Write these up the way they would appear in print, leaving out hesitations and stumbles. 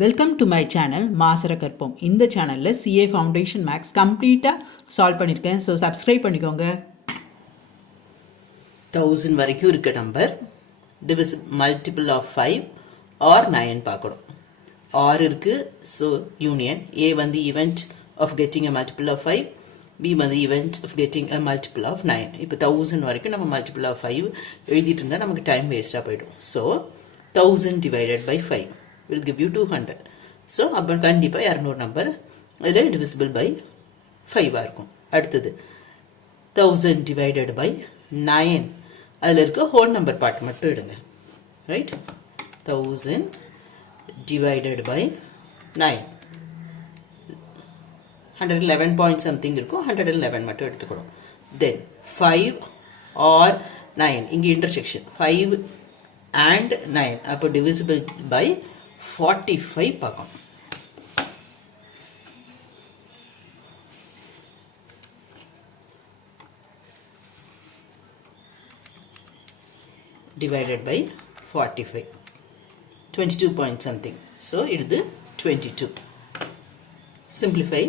Welcome to my channel மாசர கற்போம். இந்த சேனலில் சிஏ ஃபவுண்டேஷன் மேக்ஸ் கம்ப்ளீட்டாக சால்வ் பண்ணியிருக்கேன். ஸோ சப்ஸ்கிரைப் பண்ணிக்கோங்க. 1000 வரைக்கும் இருக்க நம்பர் மல்டிபிள் ஆஃப் 5 ஆர் 9 பார்க்கணும். ஆர் இருக்கு, ஸோ யூனியன். ஏ வந்து event of getting a multiple of 5, B வந்து event of getting a multiple of 9. இப்போ 1000 வரைக்கும் நம்ம மல்டிபிள் ஆஃப் 5 எழுதிட்டு இருந்தால் நமக்கு டைம் வேஸ்டாக போயிடும். So 1000 divided by 5 will give you 200. So, அப்போ கண்டிப்பாக 200 நம்பர் இதில் divisible by 5 இருக்கும். அடுத்தது 1000 divided by 9, அதில் இருக்க ஹோல் நம்பர் பார்ட் மட்டும் எடுங்க. Right, 1000 divided by 9, 111 point something இருக்கும், 111 மட்டும் எடுத்துக்கணும். Then 5 or 9, இங்கே intersection 5 and 9, அப்போ divisible by 45 பார்க்கணும். Divided by 45, 22 point something. So it is 22. Simplify,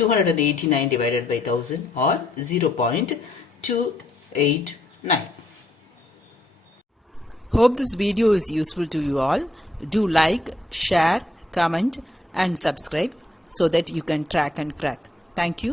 289 divided by 1000 or 0.289. Hope this video is useful to you all. Do like, share, comment and subscribe so that you can track and crack. Thank you.